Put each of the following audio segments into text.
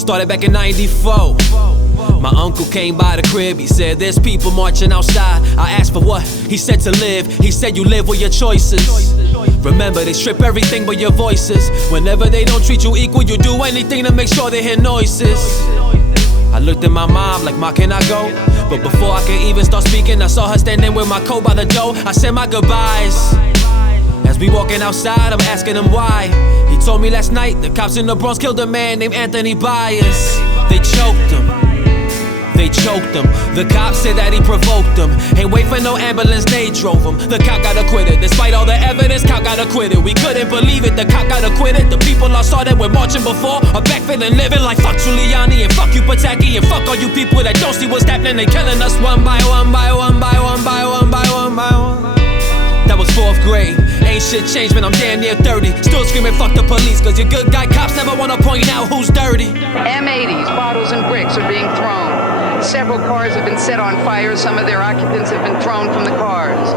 Started back in '94. My uncle came by the crib, he said there's people marching outside. I asked for what? He said to live. He said you live with your choices. Remember, they strip everything but your voices. Whenever they don't treat you equal, you do anything to make sure they hear noises. I looked at my mom like, Ma, can I go? But before I could even start speaking, I saw her standing with my coat by the door. I said my goodbyes. As we walking outside, I'm asking him why. He told me last night the cops in the Bronx killed a man named Anthony Byers. They choked him. They choked him. The cop said that he provoked them. Ain't wait for no ambulance, they drove him. The cop got acquitted. Despite all the evidence, cop got acquitted. We couldn't believe it, the cop got acquitted. The people I saw that were marching before are back feeling living like fuck Giuliani and fuck you Pataki and fuck all you people that don't see what's happening. They killing us one by one by one by one by one by one by one. That was 4th grade. Ain't shit changed, man, I'm damn near 30. Still screaming fuck the police, cause your good guy cops never wanna point out who's dirty. M80s, bottles and bricks are being thrown. Several cars have been set on fire. Some of their occupants have been thrown from the cars.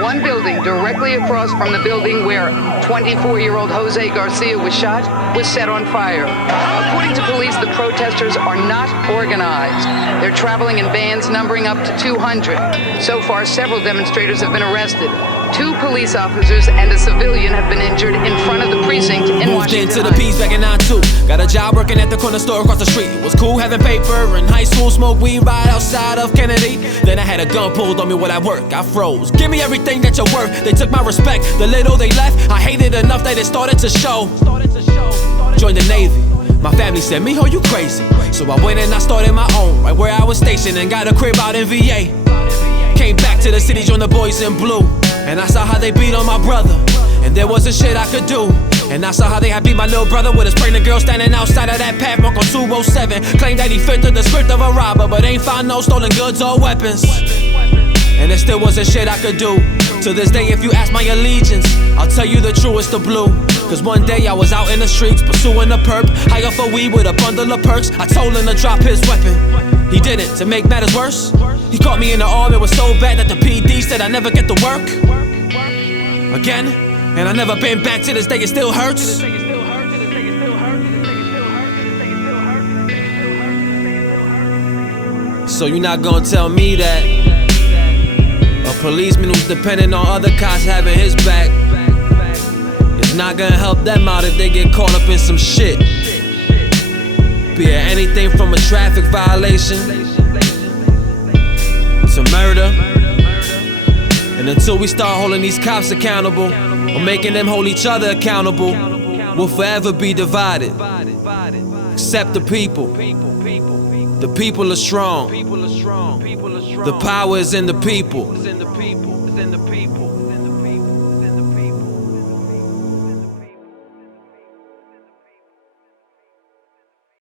One building directly across from the building where 24-year-old Jose Garcia was shot was set on fire. According to police, the protesters are not organized. They're traveling in vans numbering up to 200. So far, several demonstrators have been arrested. 2 police officers and a civilian have been injured in front of the precinct in Washington. Moved into the P's back in '92. Got a job working at the corner store across the street. It was cool having paper in high school, smoke weed right outside of Kennedy. Then I had a gun pulled on me while at work. I froze. Give me everything that you're worth. They took my respect. The little they left, I hated enough that it started to show. Joined the Navy. My family said, Mijo, you crazy. So I went and I started my own, right where I was stationed, and got a crib out in VA. Came back to the city, joined the boys in blue. And I saw how they beat on my brother, and there wasn't shit I could do. And I saw how they had beat my little brother with his pregnant girl standing outside of that pathmark on 207. Claimed that he fit the script of a robber, but ain't found no stolen goods or weapons. And there still wasn't shit I could do. To this day, if you ask my allegiance, I'll tell you the truest of blue. Cause one day I was out in the streets pursuing a perp, high off a weed with a bundle of perks. I told him to drop his weapon. He didn't. To make matters worse, he caught me in the arm. It was so bad that the PD said I never get to work again. And I never been back. To this day it still hurts. So you're not gonna tell me that a policeman who's dependent on other cops having his back is not gonna help them out if they get caught up in some shit. Be it anything from a traffic violation to murder. And until we start holding these cops accountable or making them hold each other accountable, we'll forever be divided. Accept the people. The people are strong. The power is in the people.